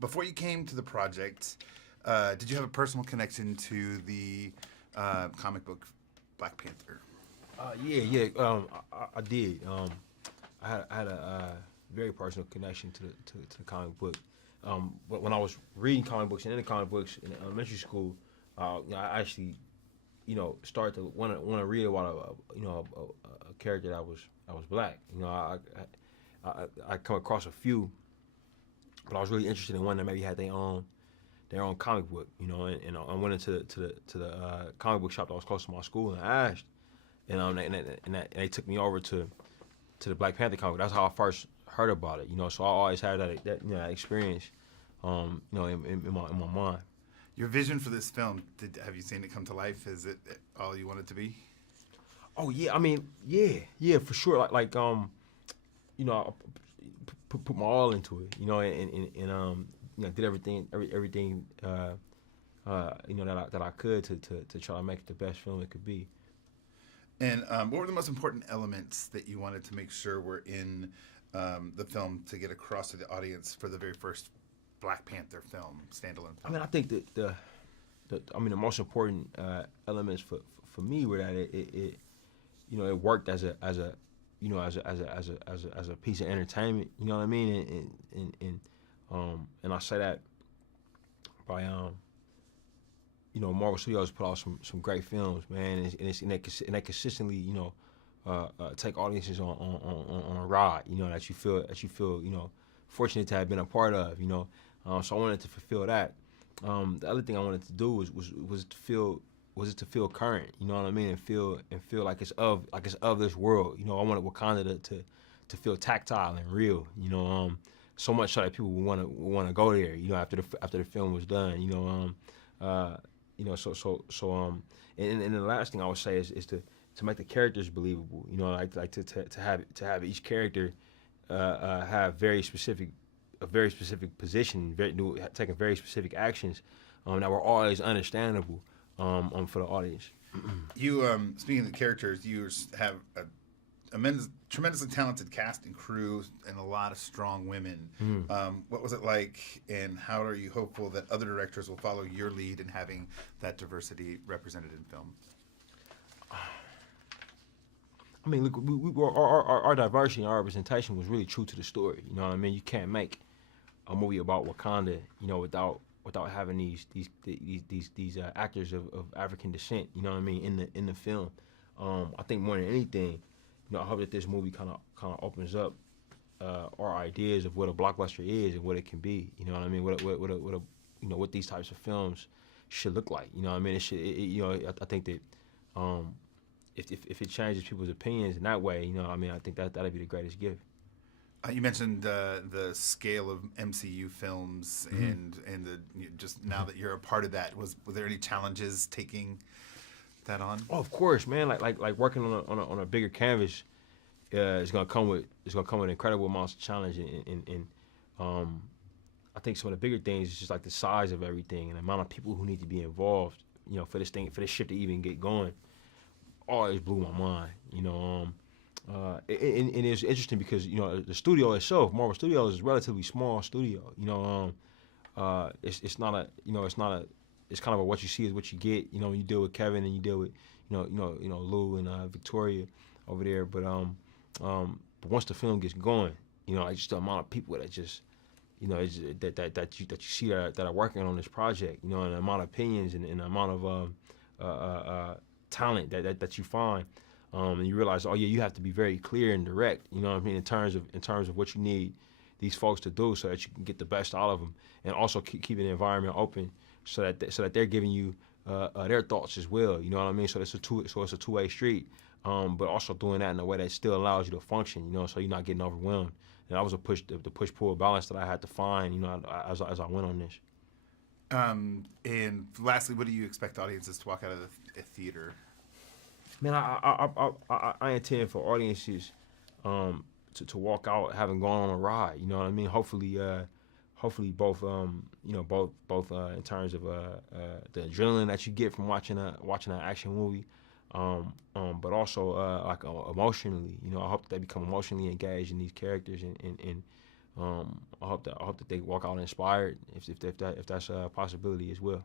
before you came to the project, did you have a personal connection to the comic book Black Panther? I did. I had a very personal connection to the comic book. But when I was reading comic books and in the comic books in elementary school, I actually, started to want to read about a character that was black. I come across a few, but I was really interested in one that maybe had their own comic book. And I went into the comic book shop that was close to my school and I asked, and they took me over to the Black Panther comic. That's how I first heard about it. So I always had that experience, in my mind. Your vision for this film, have you seen it come to life? Is it all you want it to be? Oh yeah, I mean, yeah, for sure. I put my all into it, and did everything that I could to try to make it the best film it could be. And what were the most important elements that you wanted to make sure were in the film to get across to the audience for the very first Black Panther film, standalone film? I mean, I think that the most important elements for me were that it worked as a piece of entertainment. You know what I mean? And I say that by Marvel Studios put out some great films, man, and they consistently take audiences on a ride, that you feel fortunate to have been a part of, so I wanted to fulfill that. The other thing I wanted to do was to feel current, you know what I mean, and feel like it's of this world. I wanted Wakanda to feel tactile and real, so much so that people would want to go there, after the film was done, and the last thing I would say is to make the characters believable, like to have each character have a very specific position, taking very specific actions that were always understandable for the audience. You, speaking of the characters, you have a tremendously talented cast and crew and a lot of strong women. What was it like, and how are you hopeful that other directors will follow your lead in having that diversity represented in film? I mean, look, our diversity and our representation was really true to the story. You know what I mean? You can't make a movie about Wakanda, without having these actors of African descent. You know what I mean? In the film, I think more than anything, I hope that this movie kind of opens up our ideas of what a blockbuster is and what it can be. You know what I mean? What these types of films should look like. You know what I mean? I think that if it changes people's opinions in that way, I think that'd be the greatest gift. You mentioned the scale of MCU films, and just now that you're a part of that, were there any challenges taking that on? Oh, of course, man. Like working on a bigger canvas is gonna come with incredible amounts of challenge, and I think some of the bigger things is just like the size of everything and the amount of people who need to be involved, for this ship to even get going. Always blew my mind, and it's interesting because the studio itself, Marvel Studios, is a relatively small studio. It's kind of what you see is what you get. When you deal with Kevin and you deal with Lou and Victoria over there. But once the film gets going, just the amount of people that just that you see that are working on this project, and the amount of opinions and the amount of talent that you find. And you realize, you have to be very clear and direct, in terms of what you need these folks to do, so that you can get the best out of them, and also keeping the environment open, so that they're giving you their thoughts as well. You know what I mean? So it's a two-way street, but also doing that in a way that still allows you to function. So you're not getting overwhelmed. And that was the push-pull balance that I had to find, as I went on this. And lastly, what do you expect audiences to walk out of the theater? Man, I intend for audiences to walk out having gone on a ride. You know what I mean? Hopefully both both in terms of the adrenaline that you get from watching an action movie, but also emotionally. I hope they become emotionally engaged in these characters, and I hope that they walk out inspired if that's a possibility as well.